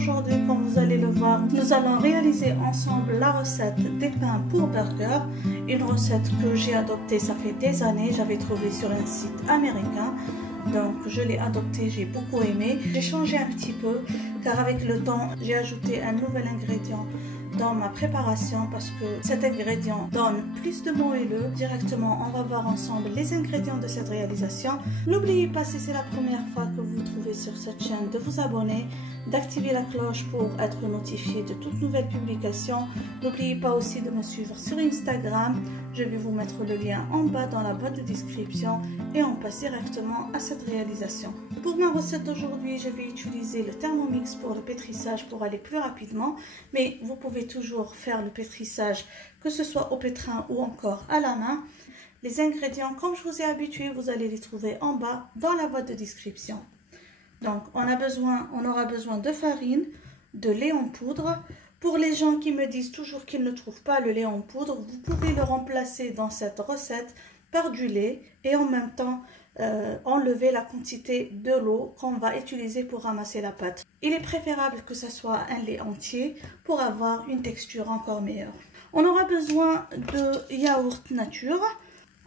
Aujourd'hui, comme vous allez le voir, nous allons réaliser ensemble la recette des pains pour burger. Une recette que j'ai adoptée, ça fait des années, j'avais trouvé sur un site américain. Donc je l'ai adoptée, j'ai beaucoup aimé. J'ai changé un petit peu car avec le temps, j'ai ajouté un nouvel ingrédient dans ma préparation parce que cet ingrédient donne plus de moelleux. Directement, on va voir ensemble les ingrédients de cette réalisation. N'oubliez pas, si c'est la première fois que vous vous trouvez sur cette chaîne, de vous abonner, d'activer la cloche pour être notifié de toutes nouvelles publications. N'oubliez pas aussi de me suivre sur Instagram. Je vais vous mettre le lien en bas dans la boîte de description et on passe directement à cette réalisation. Pour ma recette d'aujourd'hui, je vais utiliser le Thermomix pour le pétrissage pour aller plus rapidement, mais vous pouvez toujours faire le pétrissage que ce soit au pétrin ou encore à la main. Les ingrédients, comme je vous ai habitué, vous allez les trouver en bas dans la boîte de description. Donc on aura besoin de farine, de lait en poudre. Pour les gens qui me disent toujours qu'ils ne trouvent pas le lait en poudre, vous pouvez le remplacer dans cette recette par du lait et en même temps enlever la quantité de l'eau qu'on va utiliser pour ramasser la pâte. Il est préférable que ce soit un lait entier pour avoir une texture encore meilleure. On aura besoin de yaourt nature.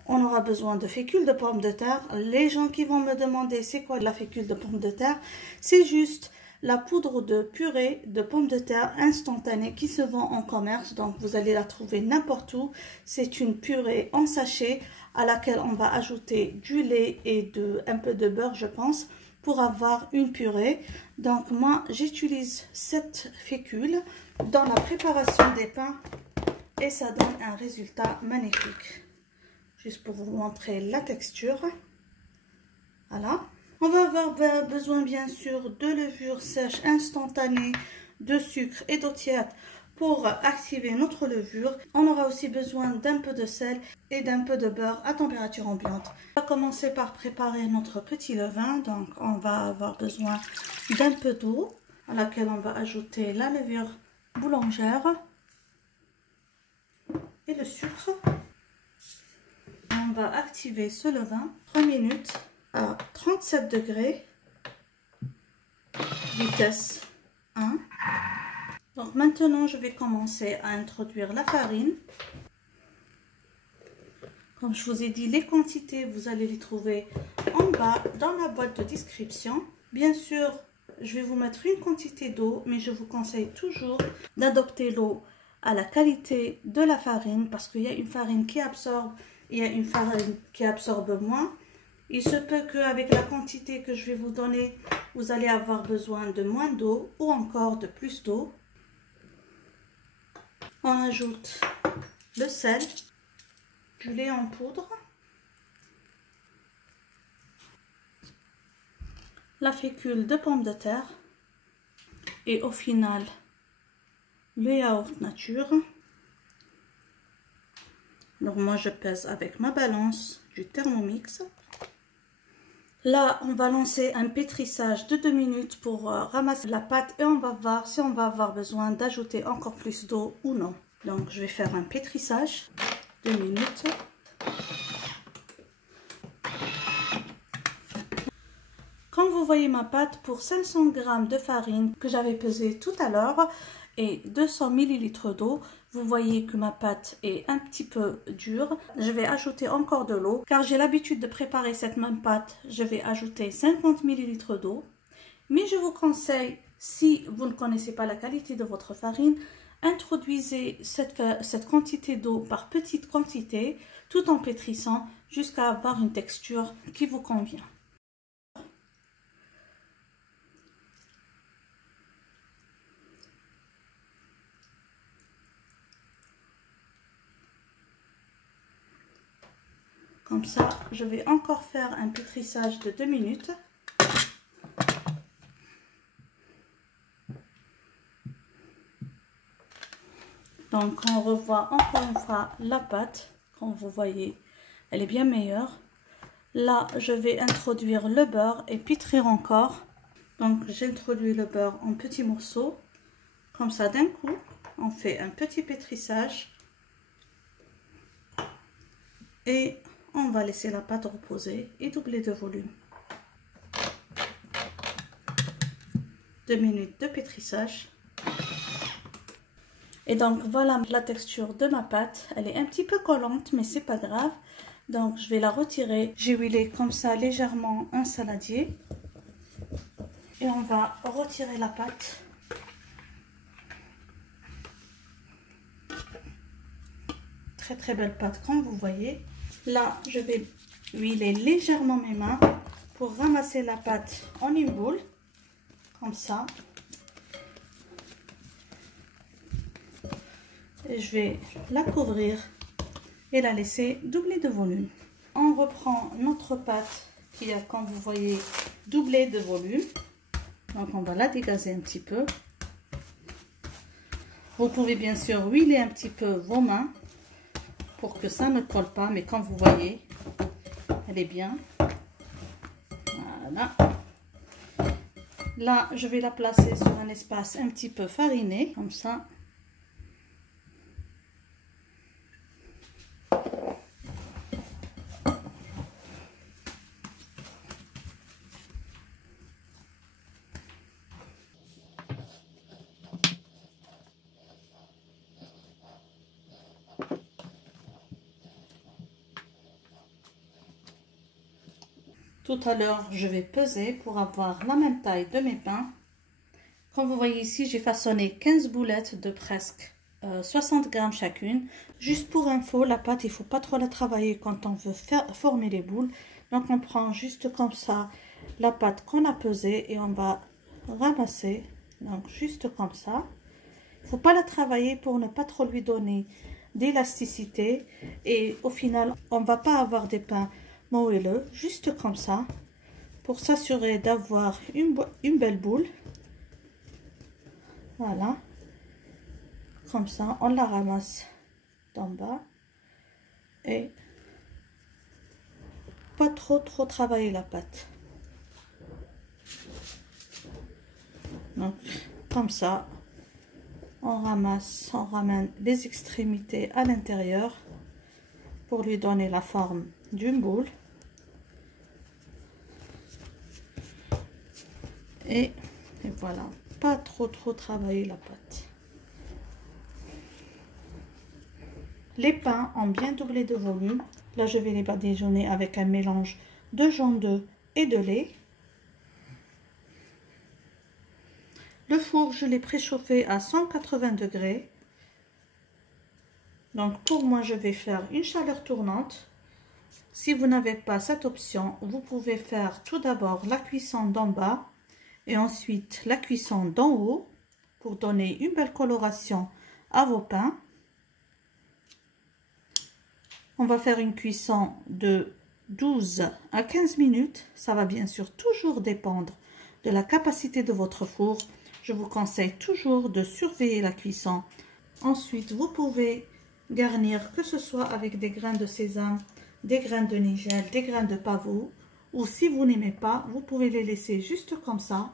On aura besoin de fécule de pommes de terre. Les gens qui vont me demander c'est quoi de la fécule de pommes de terre, c'est juste la poudre de purée de pommes de terre instantanée qui se vend en commerce. Donc vous allez la trouver n'importe où. C'est une purée en sachet à laquelle on va ajouter du lait et un peu de beurre, je pense, pour avoir une purée. Donc moi j'utilise cette fécule dans la préparation des pains et ça donne un résultat magnifique. Juste pour vous montrer la texture. Voilà. On va avoir besoin bien sûr de levure sèche instantanée, de sucre et d'eau tiède pour activer notre levure. On aura aussi besoin d'un peu de sel et d'un peu de beurre à température ambiante. On va commencer par préparer notre petit levain. Donc on va avoir besoin d'un peu d'eau à laquelle on va ajouter la levure boulangère et le sucre. On va activer ce levain 3 minutes à 37 degrés, vitesse 1. Donc maintenant je vais commencer à introduire la farine. Comme je vous ai dit, les quantités vous allez les trouver en bas dans la boîte de description. Bien sûr, je vais vous mettre une quantité d'eau, mais je vous conseille toujours d'adopter l'eau à la qualité de la farine parce qu'il y a une farine qui absorbe, il y a une farine qui absorbe moins. Il se peut qu'avec la quantité que je vais vous donner, vous allez avoir besoin de moins d'eau ou encore de plus d'eau. On ajoute le sel, du lait en poudre, la fécule de pommes de terre et au final le yaourt nature. Alors moi je pèse avec ma balance du Thermomix. Là, on va lancer un pétrissage de 2 minutes pour ramasser la pâte et on va voir si on va avoir besoin d'ajouter encore plus d'eau ou non. Donc, je vais faire un pétrissage 2 minutes. Comme vous voyez ma pâte, pour 500 g de farine que j'avais pesé tout à l'heure et 200 ml d'eau, vous voyez que ma pâte est un petit peu dure. Je vais ajouter encore de l'eau car j'ai l'habitude de préparer cette même pâte. Je vais ajouter 50 ml d'eau. Mais je vous conseille, si vous ne connaissez pas la qualité de votre farine, introduisez cette quantité d'eau par petite quantité tout en pétrissant jusqu'à avoir une texture qui vous convient. Comme ça, je vais encore faire un pétrissage de 2 minutes. Donc, on revoit encore une fois la pâte. Comme vous voyez, elle est bien meilleure. Là, je vais introduire le beurre et pétrir encore. Donc, j'introduis le beurre en petits morceaux. Comme ça, d'un coup, on fait un petit pétrissage. Et on va laisser la pâte reposer et doubler de volume. 2 minutes de pétrissage. Et donc voilà la texture de ma pâte. Elle est un petit peu collante, mais c'est pas grave. Donc je vais la retirer. J'ai huilé comme ça légèrement un saladier. Et on va retirer la pâte. Très très belle pâte comme vous voyez. Là je vais huiler légèrement mes mains pour ramasser la pâte en une boule. Comme ça. Et je vais la couvrir et la laisser doubler de volume. On reprend notre pâte qui a, comme vous voyez, doublé de volume. Donc on va la dégazer un petit peu. Vous pouvez bien sûr huiler un petit peu vos mains pour que ça ne colle pas, mais comme vous voyez, elle est bien. Voilà. Là, je vais la placer sur un espace un petit peu fariné, comme ça. Tout à l'heure, je vais peser pour avoir la même taille de mes pains. Comme vous voyez ici, j'ai façonné 15 boulettes de presque 60 grammes chacune. Juste pour info, la pâte, il ne faut pas trop la travailler quand on veut former les boules. Donc on prend juste comme ça la pâte qu'on a pesée et on va ramasser. Donc juste comme ça. Il ne faut pas la travailler pour ne pas trop lui donner d'élasticité. Et au final, on ne va pas avoir des pains moelleux, juste comme ça, pour s'assurer d'avoir une belle boule. Voilà, comme ça, on la ramasse d'en bas et pas trop travailler la pâte. Donc, comme ça, on ramène les extrémités à l'intérieur pour lui donner la forme d'une boule. Et voilà, pas trop travailler la pâte. Les pains ont bien doublé de volume. Là, je vais les badigeonner avec un mélange de jaune d'œuf et de lait. Le four, je l'ai préchauffé à 180 degrés. Donc, pour moi, je vais faire une chaleur tournante. Si vous n'avez pas cette option, vous pouvez faire tout d'abord la cuisson d'en bas et ensuite la cuisson d'en haut pour donner une belle coloration à vos pains. On va faire une cuisson de 12 à 15 minutes. Ça va bien sûr toujours dépendre de la capacité de votre four. Je vous conseille toujours de surveiller la cuisson. Ensuite, vous pouvez garnir que ce soit avec des grains de sésame, des grains de nigel, des grains de pavot. Ou si vous n'aimez pas, vous pouvez les laisser juste comme ça.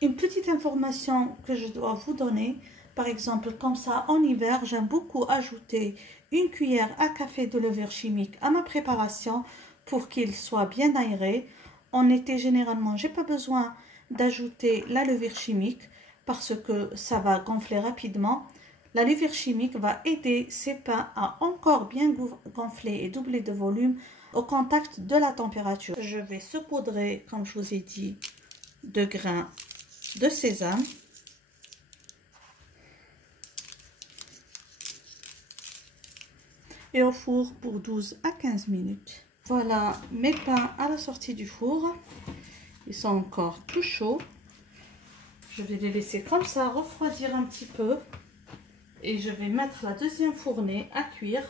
Une petite information que je dois vous donner. Par exemple, comme ça, en hiver, j'aime beaucoup ajouter une cuillère à café de levure chimique à ma préparation pour qu'il soit bien aéré. En été, généralement, j'ai pas besoin d'ajouter la levure chimique parce que ça va gonfler rapidement. La levure chimique va aider ces pains à encore bien gonfler et doubler de volume au contact de la température. Je vais saupoudrer, comme je vous ai dit, de grains de sésame. Et au four pour 12 à 15 minutes. Voilà mes pains à la sortie du four. Ils sont encore tout chauds. Je vais les laisser comme ça refroidir un petit peu. Et je vais mettre la deuxième fournée à cuire.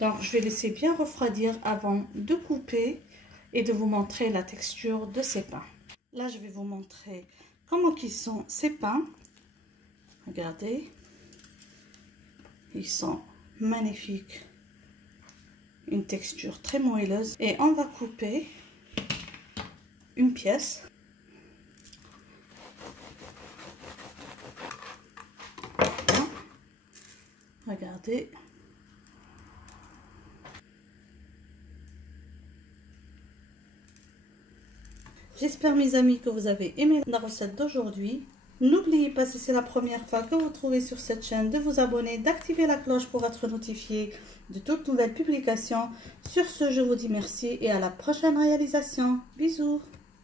Donc je vais laisser bien refroidir avant de couper et de vous montrer la texture de ces pains. Là je vais vous montrer comment ils sont ces pains. Regardez. Ils sont magnifiques. Une texture très moelleuse. Et on va couper une pièce. Voilà. Regardez. J'espère mes amis que vous avez aimé la recette d'aujourd'hui. N'oubliez pas, si c'est la première fois que vous trouvez sur cette chaîne, de vous abonner, d'activer la cloche pour être notifié de toutes nouvelles publications. Sur ce, je vous dis merci et à la prochaine réalisation. Bisous.